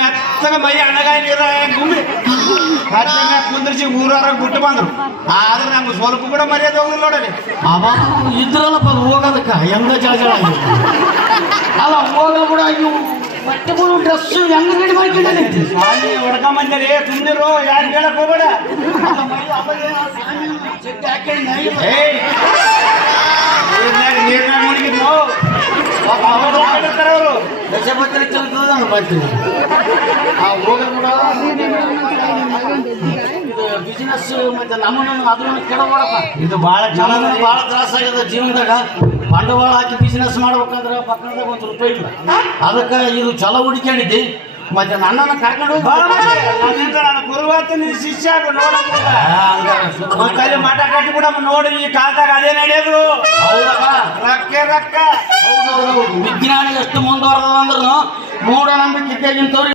ಮೆತ್ತಗ ಮೈ ಅಣಗಾಯಿ ನೀರ ಗುಮ್ಮಿ ಹತ್ತಿ ಮ್ಯಾಗ ಕುಂದ್ರಿಸಿ ಊರಾರ ಬಿಟ್ಟು ಬಂದ್ರು. ಆದ್ರೆ ನಮ್ಗೆ ಸ್ವಲ್ಪ ಕೂಡ ಮರ್ಯಾದೆ ಹೋಗ್ಲಿ ನೋಡಲಿ. ಅವಾಗ ಇದ್ರಲ್ಲಪ್ಪ ಹೋಗೋದಕ್ಕ ಹೆಂಗ ಜಳ ಅಲ್ಲ ಹೋಗಲು ಕೂಡ ಇವು ಬಟ್ಟೆಗಳು ಡ್ರೆಸ್ ಹೆಂಗ ರೆಡಿ ಮಾಡ್ಕೊಂಡೈತಿ ಸ್ವಾಮಿ ಹೊಡ್ಕೊಂಬಂದಿರಿ ಸುಮ್ಮನಿರು, ಯಾರು ಹೇಳಕ್ ಹೋಗ್ಬೇಡ. ಏಯ್ ನೀರ್ನಾಗ ಮುಳುಗಿದ್ನು ಅವರು ದಶಪತ್ರಿ ಚಲೋ ಬರ್ತೀನಿ ಆ ಹೋಗಲು ಕೂಡ ಬಿಸಿನೆಸ್ ಮತ್ತೆ ನಮ್ಮನ್ನು ಅದನ್ನು ಕೆಡಬೇಡಪ್ಪ. ಇದು ಬಹಳ ಚಲೋ ಭಾಳ ತ್ರಾಸಾಗ್ಯದ ಜೀವನದಾಗ. ಬಂಡವಾಳ ಹಾಕಿ ಬಿಸಿನೆಸ್ ಮಾಡ್ಬೇಕಂದ್ರೆ ಪಕ್ಕದಾಗ ಒಂದು ರೂಪಾಯಿ ಇಲ್ಲ. ಅದಕ್ಕೆ ಇದು ಚಲೋ ಹುಡುಕ್ಯಾಡಿದ್ದಿ. ಮತ್ತೆ ನನ್ನನ್ನು ಕರ್ಕೊಂಡು ಹೋಗಿ ನಾನು ಗುರುವಾತ ನೀನು ಶಿಷ್ಯ ಆಗು ನೋಡಲ್ಲಿ ಮಠ ಕಟ್ಟಿ ಕೂಡ ನೋಡಿ. ಈ ಕಾಲದಾಗ ಅದೇ ನಡೆಯೋದು. ರೊಕ್ಕ ರೊಕ್ಕ ವಿಜ್ಞಾನ ಎಷ್ಟು ಮುಂದುವರೆದ ಅಂದ್ರೂ ಮೂಢನಂಬಿಕೆ